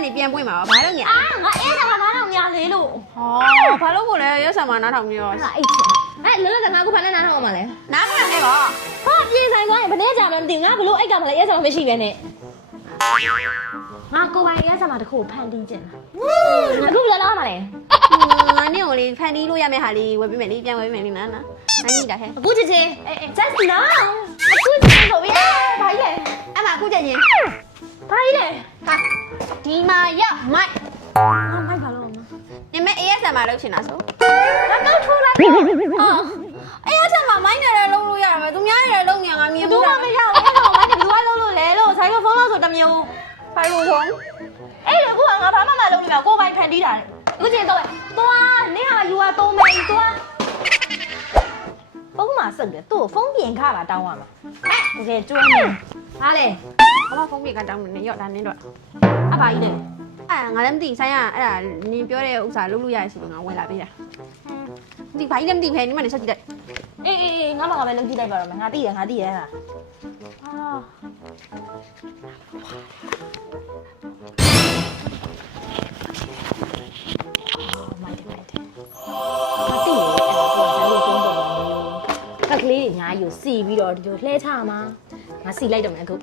ကနေပြန်ပွင့်မှာပါဘာလို့ညာငါအေးဆောင်နားထောင်ညာလေးလို့ဟောဘာလို့ကိုလဲရက်ဆောင်မှာနားထောင်ပြီးတော့ငါအိတ်ချင်လောလောဆယ်ငါအခုဖန်နဲ့နားထောင်အောင်မလဲနားထောင်နေပါဟာပြေဆိုင်သွားရင်ဘယ်နဲ့ကြာမှမသိဘူးငါဘလို့အိတ်ကမလဲအေးဆောင်မရှိပဲနဲ့ငါကိုပိုင်ရဲဆောင်မှာတခုဖန်တီးကျင်တာအခုဘယ်လိုလုပ်ရမှာလဲငါနဲ့ကိုလေးဖန်တီးလို့ရမယ့်ဟာလေးဝယ်ပေးမယ်လေးပြန်ဝယ်ပေးမယ်လေးနားနားကြီးတာဟဲ့အခုချစ်ချင်း just now အခုချစ်ချင်းဆိုပြီးဘာကြီးလဲအဲ့မှာအခုချက်ချင်းဘာကြီးလဲဟာဒီမှာရမိုက်ငါမိုက်ပါလို့နော်ဒီမဲ့ ASM မှာလုပ်ချင်တာဆိုငါကောက်ထိုးလိုက်ဟာ ASM မှာမိုက်နေတယ်လုပ်လို့ရမှာသူများနေတယ်လုပ်နေမှာမြင်ဘူးလားမရဘူးအဲ့တော့မိုက်တယ်ဘယ်သူကလုပ်လို့လဲလို့ဆိုင်ကဖုန်းလို့ဆိုတမျိုးဖိုင်ဖုန်းအဲ့လိုကငါဘာမှမလုပ်လို့မရကိုပိုင်ဖန်တီးတာလေအခုချင်းတော့သွားနေဟာယူသွားမယ်သွားဖုန်းမှာစက်တယ်သူ့ဖုန်းပြင်ခါပါတောင်းရမှာတကယ်ကျွမ်းနေဟာလေဘာဖုန်းပြေကတောင်းနေရော့ဒါနင်းတော့အပါကြီးလေငါလည်းမသိဆိုင်ကအဲ့ဒါနင်ပြောတဲ့ဥစ္စာလုပ်လို့ရရရှိလို့ငါဝင်လာပေးတာဒီဘာကြီးလည်းမသိခဲဒီမှာနေချက်ကြည့်လိုက်အေးငါမကပဲလုပ်ကြည့်လိုက်ပါတော့မယ်ငါသိတယ်ဟာမိုက်တယ်ကလေးတွေညာယူစီပြီးတော့ဒီလိုလှဲချမှာငါစီလိုက်တော့မယ်အခု